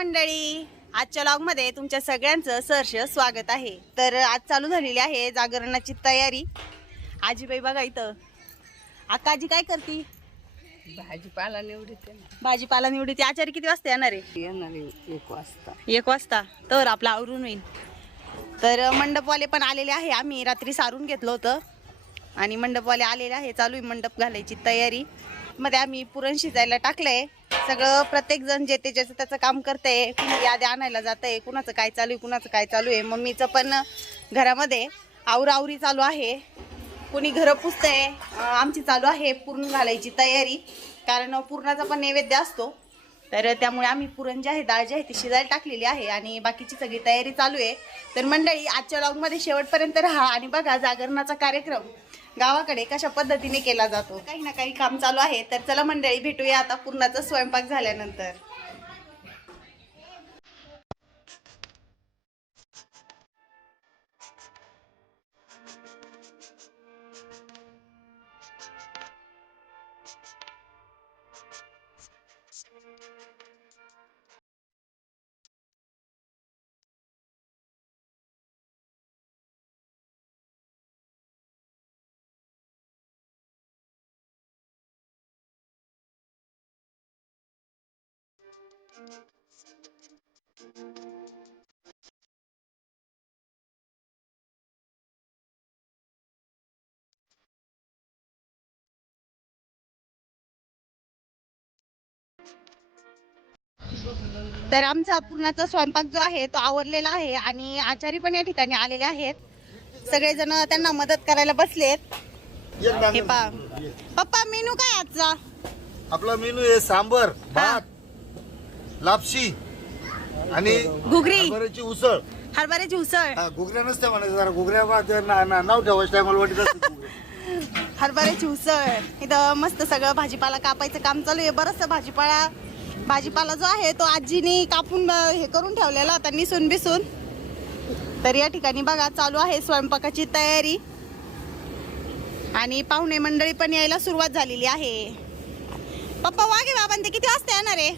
मंडळी, आजच्या व्लॉग मध्ये तुमच्या सगळ्यांचं सहर्ष स्वागत आहे। तर आज चालू झालेली आहे जागरणाची तयारी। आजीबाई बघा इथं आकाजी काय करती? भाजीपाला निवडते। भाजीपाला निवडीती। आचारी किती वाजता येणार आहे? येणार 1 वाजता। 1 वाजता तर आपला आवरून होईल। तर मंडपवाले पण आलेले आहे। आम्ही रात्री सारून घेतलं होतं आणि मंडपवाले आलेले आहे। चालू आहे मंडप घालायची तयारी। मध्ये आम्ही पुरण शिजायला टाकलंय। सगळं प्रत्येक जण जे ते ज्याचं त्याचं काम करते। कुणी यादी आणायला जाते, कुणाचं काय चालू आहे, कुणाचं काय चालू आहे। मम्मीचं पण घरामध्ये आवरावरी चालू आहे। कुणी घर पुसतंय, आमची चालू आहे पुरण घालायची तयारी। कारण पुरणाचा पण नैवेद्य असतो। तर त्यामुळे आम्ही पुरण जे आहे, डाळ जी आहे ती शिजायला टाकलेली आहे आणि बाकीची सगळी तयारी चालू आहे। तर मंडळी, आजच्या व्लॉगमध्ये शेवटपर्यंत राहा आणि बघा जागरणाचा कार्यक्रम गावाकडे कशा पद्धतीने केला जातो। काही ना काही काम चालू आहे। तर चला मंडळी, भेटूया आता पुरणाचा स्वयंपाक झाल्यानंतर। तर आमचा पुरणाचा स्वयंपाक जो आहे तो आवरलेला आहे आणि आचारी पण या ठिकाणी आलेले आहेत। सगळेजण त्यांना मदत करायला बसलेत। हे पप्पा, मेनू काय आजचा? आपला मेनू आहे सांबर, भात, लापशी आणि घुगरी, हरभऱ्याची उसळ। हरभऱ्याची उसळ। घुगऱ्या नसते म्हणायचं, जरा घुगऱ्या नाव ठेवायचं टायमाला वाटत। हरभऱ्याची उसळ। इथं मस्त सगळं भाजीपाला कापायचं काम चालू आहे। बरंचसं भाजीपाला जो आहे तो आजीने कापून हे करून ठेवलेला होता, निसून बिसून। तर या ठिकाणी बघा चालू आहे स्वयंपाकाची तयारी आणि पाहुणे मंडळी पण यायला सुरुवात झालेली आहे। पप्पा, वागे बाबांते किती वाजता येणार आहे?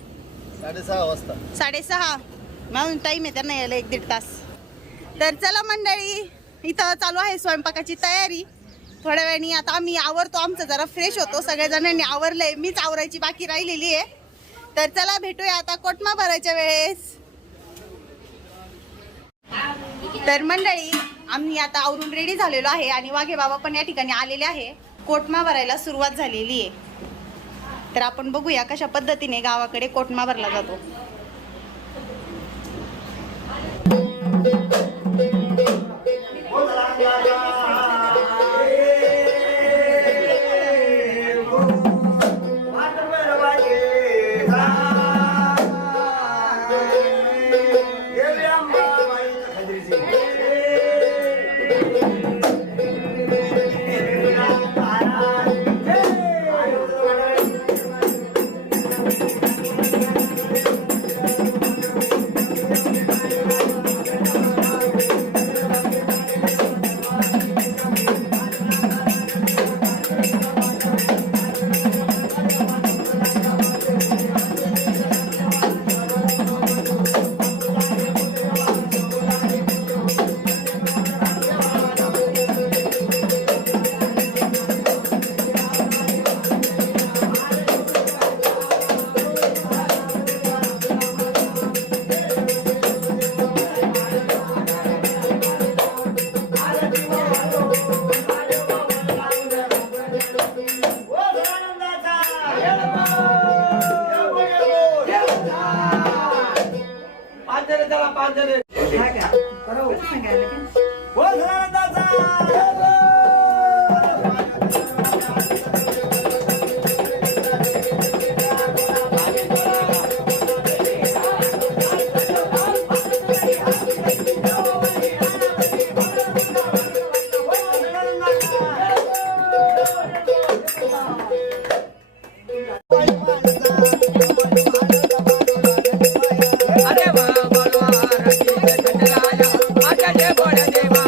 6:30 वाजता। 6:30 म्हणून टाइम आहे त्यांना यायला, 1-1.5 तास। तर चला मंडळी, इथं चालू आहे स्वयंपाकाची तयारी। थोड्या वेळाने आता आम्ही आवरतो, आमचं जरा फ्रेश होतो। सगळ्या जणांनी आवरलंय, मीच आवरायची बाकी राहिलेली आहे। तर चला भेटूया आता कोटमा भरायच्या वेळेस। तर मंडळी, आम्ही आता आवरून रेडी झालेलो आहे आणि वाघे बाबा पण या ठिकाणी आलेले आहे। कोटमा भरायला सुरुवात झालेली आहे। तर आपण बघूया कशा पद्धतीने गावाकडे कोटमा भरला जातो। देवा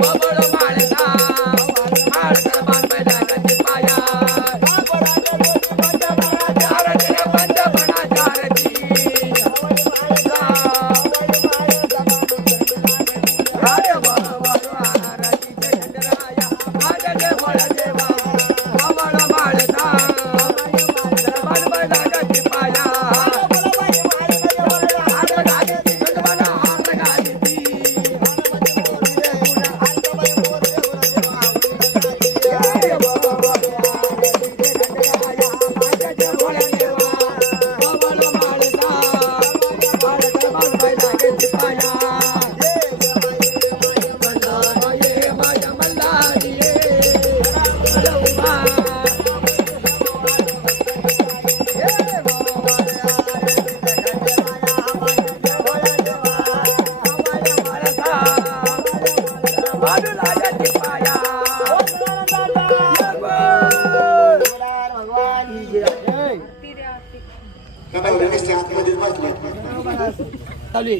बबळ माळता चालू आहे.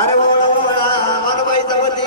अरे वळा वळा मानबाईचा वती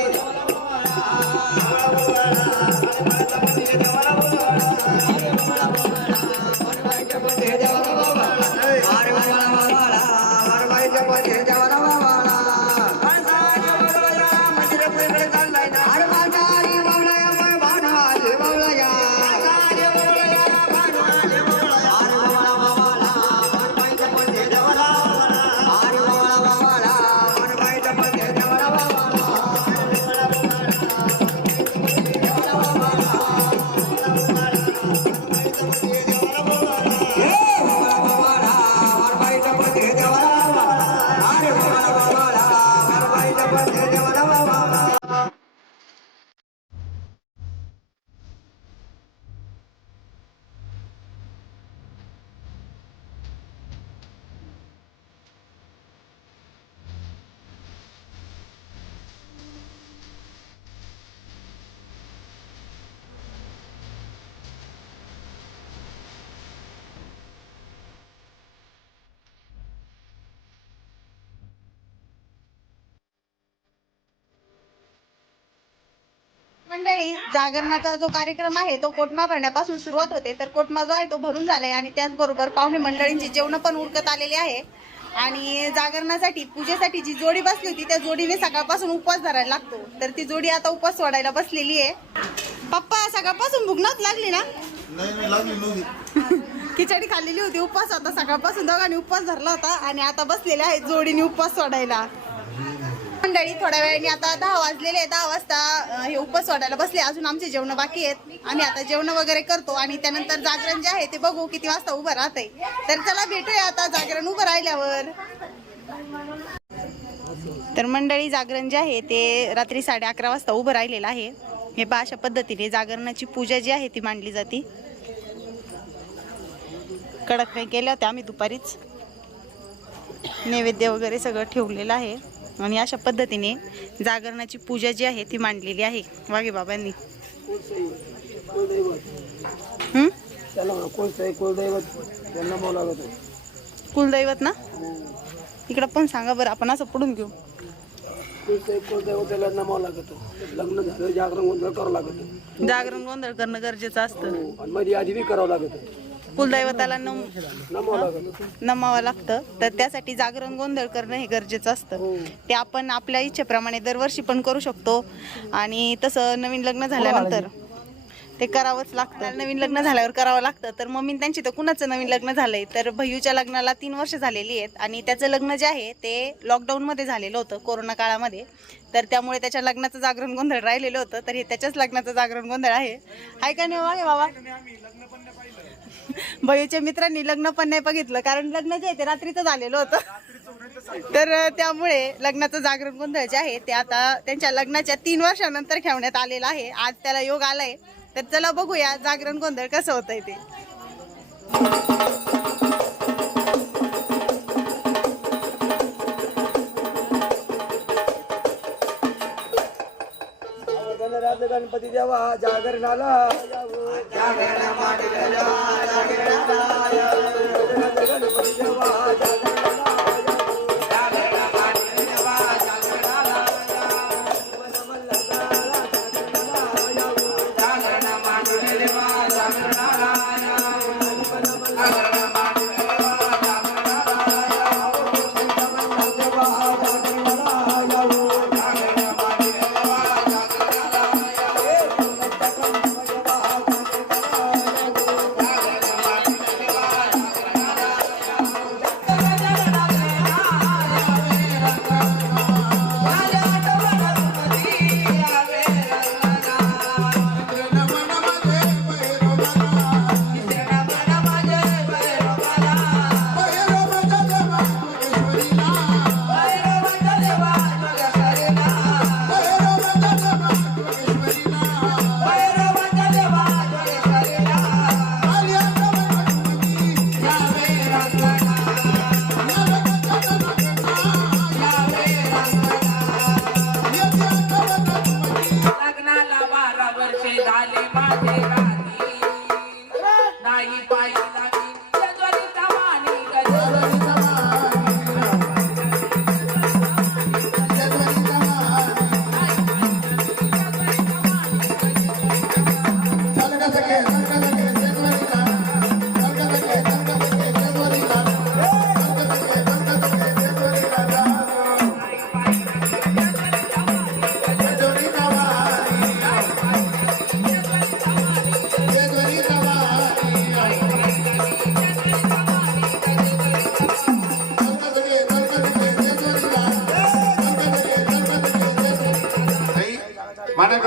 मंडळी, जागरणाचा जो कार्यक्रम आहे तो कोटमा भरण्यापासून सुरुवात होते. तर कोटमा जो आहे तो भरून झालाय आणि त्याचबरोबर पाहुणे मंडळींची जेवण पण उरकत आलेली आहे. आणि जागरणासाठी पूजेसाठी जी जोडी बसली होती त्या जोडीने सकाळपासून उपवास धरायला लागतो. तर ती जोडी आता उपवास सोडायला बसलेली आहे. पप्पा, सकाळपासून भूक नव्हती लागली ना? खिचडी खाल्लेली होती, उपवास होता सकाळपासून, दोघांनी उपवास धरला होता आणि आता बसलेले आहेत जोडीने उपवास सोडायला. मंडळी, थोड्या वेळाने आता 10 वाजलेले, 10 वाजता हे उपवास सोडायला बसले. अजून आमचे जेवण बाकी आहेत. आम्ही आता जेवण वगैरे करतो आणि त्यानंतर जागरण जे आहे ते बघू किती वाजता उभं राहतंय. तर चला भेटूया आता जागरण उभं राहिल्यावर. तर मंडळी, जागरण जे आहे ते रात्री 11:30 वाजता उभं राहिलेलं आहे. हे पहा, अशा पद्धतीने जागरणाची पूजा जी आहे ती मांडली जाते. कडक नाही केल्या होत्या आम्ही दुपारीच. नैवेद्य वगैरे सगळं ठेवलेलं आहे आणि अशा पद्धतीने जागरणाची पूजा जी आहे ती मांडलेली आहे वाघे बाबांनी. कुलदैवत ना, इकडं पण सांगा बरं, आपण असं पडून घेऊ. कुलदैवताला नमावं लागतं. लग्न झालं जागरण गोंधळ करावं लागतं. जागरण गोंधळ करणं गरजेचं असतं. आणि मध्ये आधी बी करावं लागतं. कुलदैवताला नमावं लागतं. नमावं लागतं. तर त्यासाठी जागरण गोंधळ करणं हे गरजेचं असतं. ते आपण आपल्या इच्छेप्रमाणे दरवर्षी पण करू शकतो आणि तसं नवीन लग्न झाल्यानंतर ते करावंच लागतं. नवीन लग्न झाल्यावर करावं लागतं. तर मम्मी त्यांची तर कुणाचं नवीन लग्न झालंय, तर भैयूच्या लग्नाला 3 वर्ष झालेली आहेत आणि त्याचं लग्न जे आहे ते लॉकडाऊनमध्ये झालेलं होतं, कोरोना काळामध्ये. तर त्यामुळे त्याच्या लग्नाचं जागरण गोंधळ राहिलेलं होतं. तर हे त्याच्याच लग्नाचं जागरण गोंधळ आहे. हाय का नाही बाबा? भैयूच्या मित्रांनी लग्न पण नाही बघितलं, कारण लग्न जे आहे ते रात्रीचं झालेलं होतं. तर त्यामुळे लग्नाचं जागरण गोंधळ जे आहे ते आता त्यांच्या लग्नाच्या 3 वर्षानंतर ठेवण्यात आलेलं आहे. आज त्याला योग आलाय. तर चला बघूया जागरण गोंधळ कसं होतंय ते. गणपती देवा जागरणाला गणपती देवा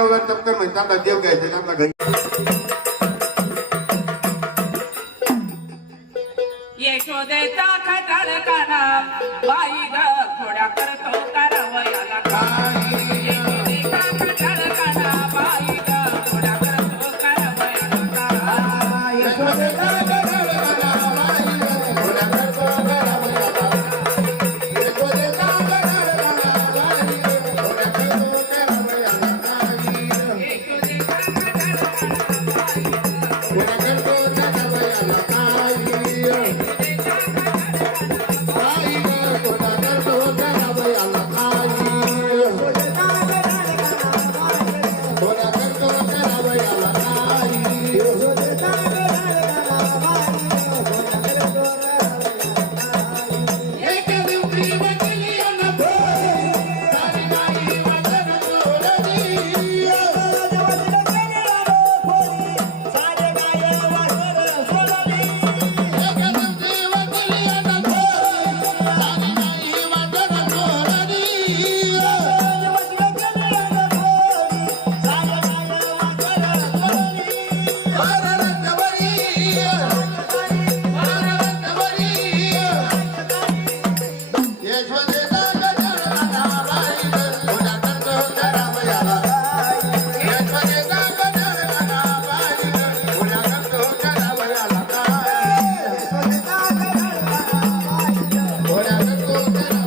आठवलं टपकन म्हणजे आता देव घ्यायचं आपला घरी. यशोदेचा खटाळ काना बाई ग थोड्या करतो कारवयाला काय यशोदेचा खटाळ काना बाई ग थोड्या करतो कारवयाला काय यशोदेचा खटाळ काना बाई ग थोड्या करतो कारवयाला. यशोदेचा खटाळ काना बाई ग थोड्या करतो कारवयाला काय. यशोदेचा खटाळ काना बाई ग थोड्या करतो कारवयाला काय. What